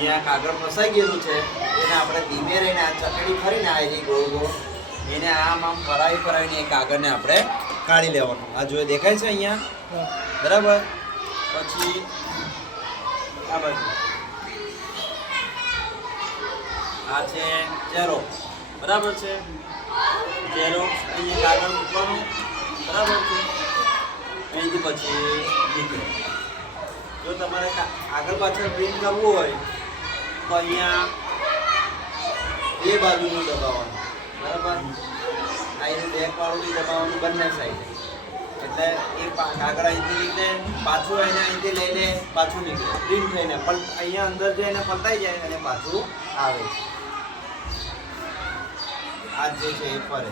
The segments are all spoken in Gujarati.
અહીંયા કાગળ ફસાઈ ગયેલું છે એને આપણે ધીમે રહીને આ ચકડી ફરીને આવેલી ગોળ ગોળ એને આમ ફરાવીને એ કાગળને આપણે કાઢી લેવાનું. આ જો દેખાય છે અહીંયા બરાબર. પછી આ બાજુ આ છે ચેરો બરાબર છે. ચેરો અહીંયા કાગળ મૂકવાનું બરાબર છે. અહીંથી પછી નીકળે. જો તમારે આગળ પાછળ પ્રિન્ટ કરવું હોય તો અહીંયા બે બાજુનું દબાવવાનું બરાબર. અહીંનું બેક વાળું બી દબાવવાનું બંને સાઈડ. એટલે એ કાગળ અહીંથી નીકળે પાછું એને અહીંથી લઈને પાછું નીકળે પ્રિન્ટ થઈને પણ અહીંયા અંદર જઈને પલટાઈ જાય અને પાછું આવે. આ જે છે એ ફરે.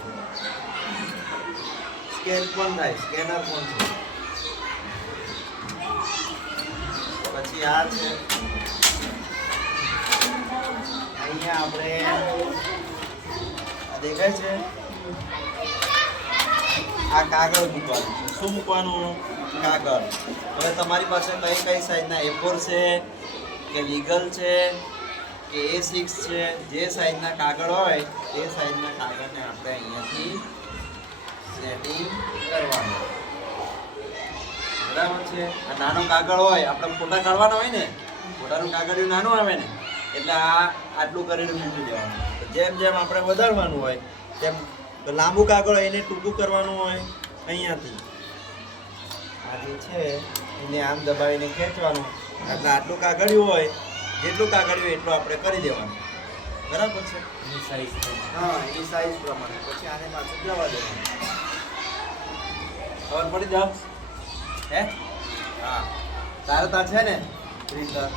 સ્કેન પણ થાય, સ્કેનર પણ છે. પછી આ છે અહીંયા આપણે દેખાય છે આ કાગળ મૂકવાનું છે. શું મૂકવાનું? કાગળ. હવે તમારી પાસે કઈ સાઈઝના A4 છે કે લીગલ છે કે A6 છે, જે સાઈઝના કાગળ હોય એ સાઈઝના કાગળને આપણે અહીંયાથી સેટિંગ કરવાનું બરાબર છે. આ નાનો કાગળ હોય આપણે ફોટા કાઢવાના હોય ને, ફોટાનું કાગળ નાનું આવે ને એટલે આ આટલું કરીને મૂકી દેવાનું. જેમ જેમ આપણે વધારવાનું હોય તેમ લાંબુ કાગળ હોય એને ટૂંકું કરવાનું હોય. અહીંયાથી આ જે છે એને આમ દબાવીને ખેંચવાનું એટલે આટલું કાગળિયું હોય જેટલું કાગળિયું એટલું આપણે કરી દેવાનું બરાબર છે. એની સાઈઝ હા, એની સાઈઝ પ્રમાણે. પછી આને પાછું જવા દેવાનું. ખબર પડી જાવ હે? હા, તારે ત્યાં છે ને પ્રિન્ટર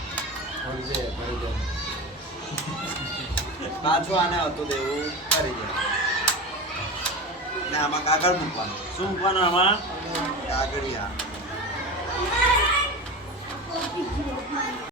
પાછું આને હતું દેવું કરી દે. ને આમાં કાગળ મૂકવાનું. શું મૂકવાનું આમાં? કાગળિયા.